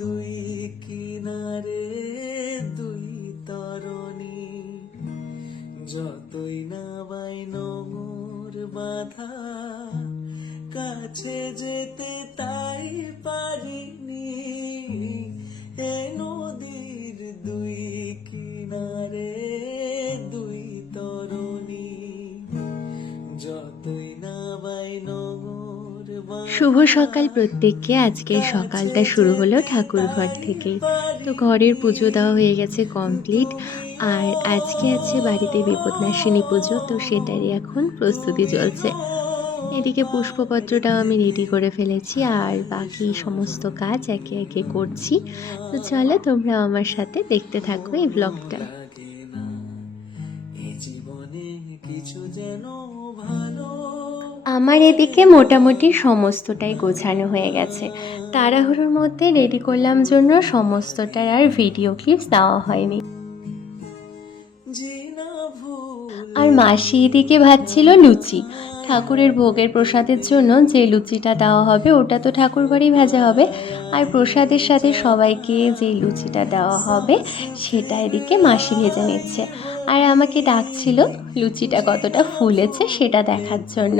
দুই কিনারে দুই তরণী, যতই না বাই নোঙর বাধা, কাছে যেতে তাই পারিনি। এ নদীর দুই কিনারে দুই তরণী, যতই না বাই নোঙর বাধা। শুভ সকাল প্রত্যেককে। আজকের সকালটা শুরু হলো ঠাকুরঘর থেকে। তো ঘরের পুজো দেওয়া হয়ে গেছে কমপ্লিট। আর আজকে আছে বাড়িতে বিপদনাশিনী পুজো, তো সেটারই এখন প্রস্তুতি চলছে। এদিকে পুষ্পপত্রটাও আমি রেডি করে ফেলেছি, আর বাকি সমস্ত কাজ একে একে করছি। তো চলো তোমরা আমার সাথে দেখতে থাকো এই ব্লগটা। কিছু যেন ভালো। আমার এদিকে মোটামুটি সমস্তটাই গোছানো হয়ে গেছে। তাড়াহুড়োর মধ্যে রেডি করলাম জন্য সমস্তটার আর ভিডিও ক্লিপস দেওয়া হয়নি। আর মাসি এদিকে ভাজছিল লুচি। ঠাকুরের ভোগের প্রসাদের জন্য যে লুচিটা দেওয়া হবে ওটা তো ঠাকুর ঘরেই ভাজা হবে, আর প্রসাদের সাথে সবাইকে যে লুচিটা দেওয়া হবে সেটা এদিকে মাসি ভেজে নিচ্ছে। আর আমাকে ডাকছিল লুচিটা কতটা ফুলেছে সেটা দেখার জন্য।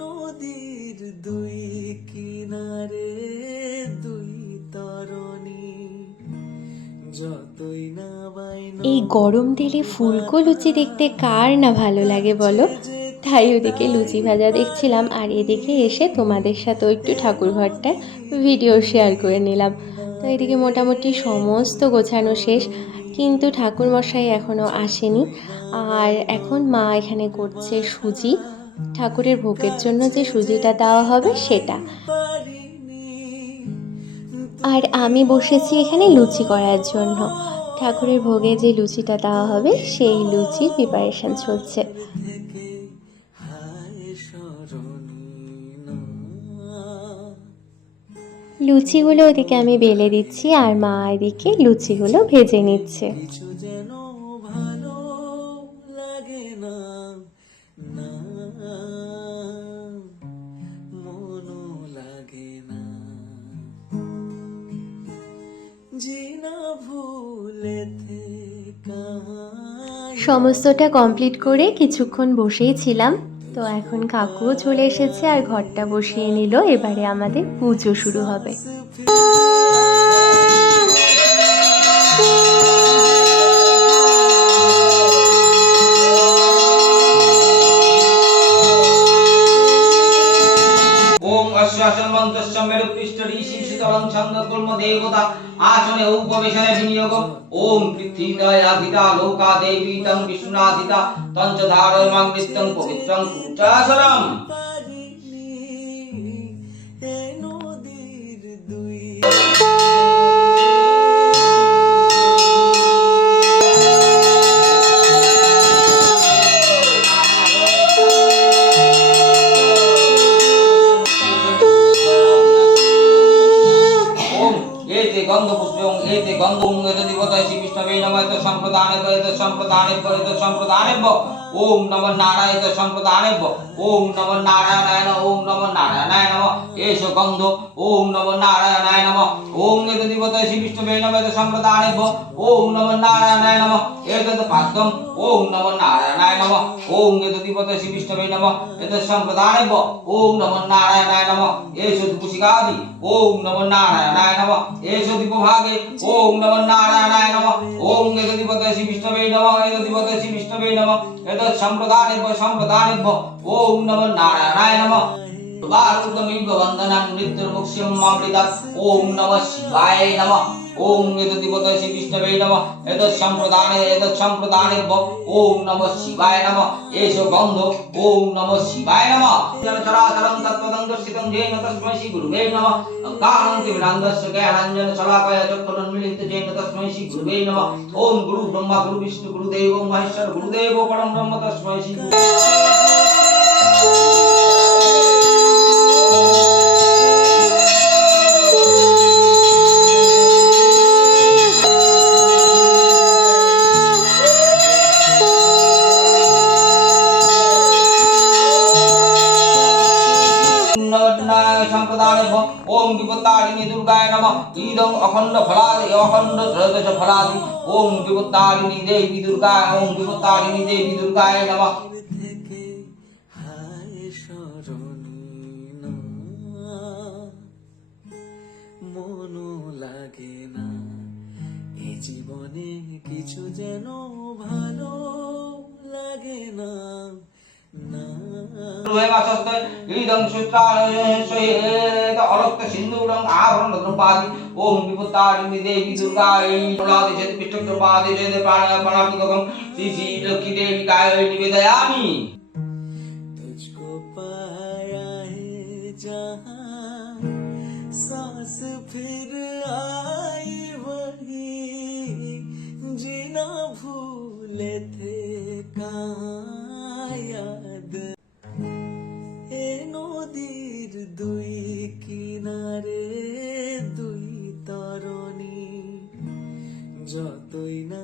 নদীর দুই কিনারে দুই তরণী, যতই না বাই এই গরম তেলে ফুলকো লুচি দেখতে কার না ভালো লাগে বলো। তাই ওদিকে লুচি ভাজা দেখছিলাম, আর এদিকে এসে তোমাদের সাথেও একটু ঠাকুরঘরটা ভিডিও শেয়ার করে নিলাম। তো এদিকে মোটামুটি সমস্ত গোছানো শেষ, কিন্তু ঠাকুরমশাই এখনও আসেনি। আর এখন মা এখানে করছে সুজি, ঠাকুরের ভোগের জন্য যে সুজিটা দেওয়া হবে সেটা। আর আমি বসেছি এখানে লুচি করার জন্য। ঠাকুরের ভোগে যে লুচিটা দেওয়া হবে সেই লুচির প্রিপারেশন চলছে। লুচিগুলো ওদিকে আমি বেলে দিচ্ছি, আর মা এদিকে লুচিগুলো ভেজে নিচ্ছে। কিছু যেন ভালো লাগে না, না মনও লাগে না, জিনা ভুলে থেকে। সমস্তটা কমপ্লিট করে কিছুক্ষণ বসেই ছিলাম। তো এখন কাকুও চলে এসেছে আর ঘরটা বসিয়ে নিল। এবারে আমাদের পুজো শুরু হবে। ओम अश्वासन मंत्रस्य मेरु पृष्ठ ऋषि शीतलं छंद कुल्म देवता आसने उपवेशने विनियोगम ओम पृथ्वीदयाधिता लोका देवी तं विष्णुनाधिता तंच धारयमां नित्यं पवित्रं पूजासनम्। गंध पुष्पं एते गंधं यदिवतय श्री विष्णवे नमः एत संप्रदानेभ्य ओम नमः नारायण संप्रदानेभ्य ओम नमः नारायणाय ओम नमः नारायणाय नमः एष गंध ओम नमः नारायणाय नमः ओम यदिवतय श्री विष्णवे नमः एत संप्रदानेभ्य ओम नमः नारायणाय नमः एतत् पाद्यं ओम नमः नारायणाय नमः ओम यदिवतय श्री विष्णवे नमः एत संप्रदानेभ्य ओम नमः नारायणाय नमः एष कुशिकादि ओम नमः नारायणाय नमः एष दीपभागे ओम नमः नारायणाय नमः ओम यदिवतय श्री विष्णवे नमः यदिवतय श्री विष्णवे नमः एतत् संप्रदानेभ्य ओम नमः नारायणाय नमः वारुतमिव वन्दनं नित्यमुक्ष्यं अमृतम् ओम नमः शिवाय नमः ओम यदिवतय श्री विष्णवे नमः एतत् संप्रदानेभ्य ओम नमः शिवाय नमः एष गन्ध ओम नमः शिवाय नमः चराचरं तत्त्वं दर्शितं येन तस्मै श्री गुरुवे नमः कारणं विनान्दस्य ज्ञानाञ्जन शलाकया चक्षुरुन्मीलितं येन तस्मै श्री गुरुवे नमः ओम गुरु ब्रह्मा गुरु विष्णु गुरुदेवो महेश्वर गुरुदेवो परं ब्रह्म तस्मै श्री সম্প্রদানেভ্যো ওম বিপত্তারিণী দুর্গায় নমঃ ইদং অখণ্ড ফলাদি অখণ্ড ত্রয়োদশ ফলাদি ওম বিপত্তারিণী দেবী দুর্গায় ওম বিপত্তারিণী দেবী দুর্গায় নমঃ। থেকে হায় স্মরণী না, মনও লাগে না এ জীবনে কিছু যেন ভালো লাগে না না রুহেমাসস্তে ইদং সূত্রাশয়েত অরক্ত সিন্ধূরং আভরণদ্রব্যাদি ওম বিপত্তারিণী দেবী দুর্গায় ফলাদি চেত পিষ্টদ্রব্যাদি চেত প্রাণাপিককম শ্রী শ্রী লক্ষ্মী দেবী গায়ে নিবেদয়ামি। तुझको पाया है जहाँ सांस फिर आई वही जीना भूले थे कहाँ याद এ নদীর দুই কিনারে দুই তরণী যতই না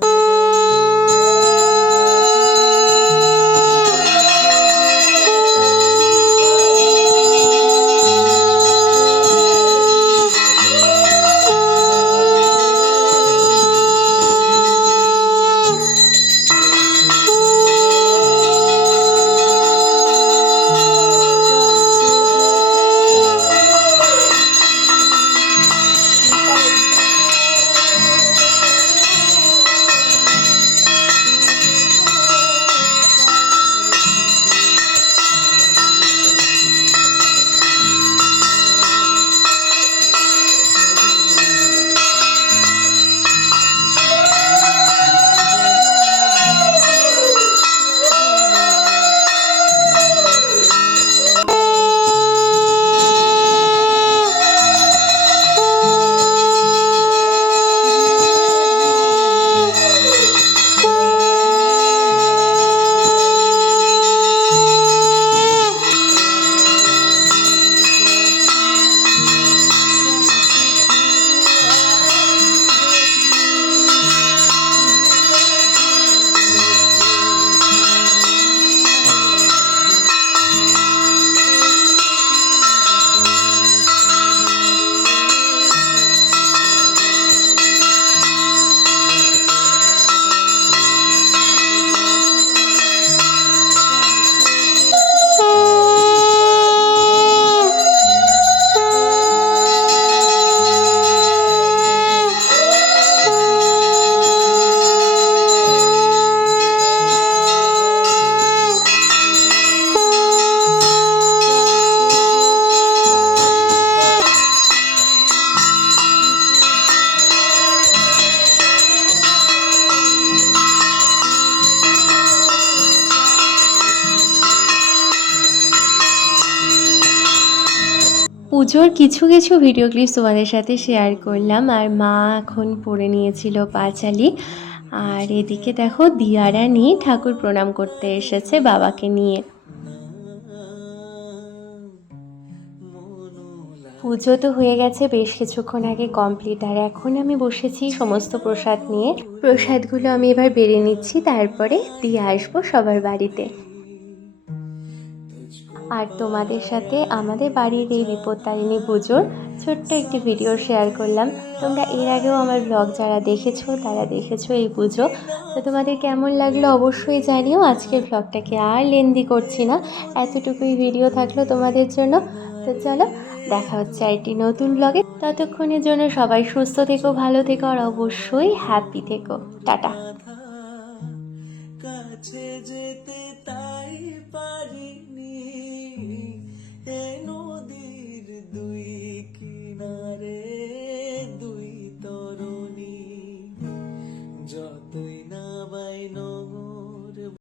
পুজোর কিছু কিছু ভিডিও ক্লিপস তোমাদের সাথে শেয়ার করলাম। আর মা এখন পরে নিয়েছিল পাঁচালি। আর এদিকে দেখো দিয়ারা নিয়ে ঠাকুর প্রণাম করতে এসেছে বাবাকে নিয়ে। পুজো তো হয়ে গেছে বেশ কিছুক্ষণ আগে কমপ্লিট। আর এখন আমি বসেছি সমস্ত প্রসাদ নিয়ে। প্রসাদগুলো আমি এবার বেড়ে নিচ্ছি, তারপরে দিয়ে আসবো সবার বাড়িতে। আর তোমাদের সাথে আমাদের বাড়ির এই বিপত্তারিণী পুজোর ছোট্ট একটি ভিডিও শেয়ার করলাম। তোমরা এর আগেও আমার ব্লগ যারা দেখেছো তারা দেখেছো এই পুজো। তো তোমাদের কেমন লাগলো অবশ্যই জানিও। আজকের ব্লগটাকে আর লেন্দি করছি না, এতটুকুই ভিডিও থাকলো তোমাদের জন্য। তো চলো দেখা হচ্ছে একটি নতুন ব্লগে। ততক্ষণের জন্য সবাই সুস্থ থেকো, ভালো থেকো আর অবশ্যই হ্যাপি থেকো। টাটা। কাছে যেতে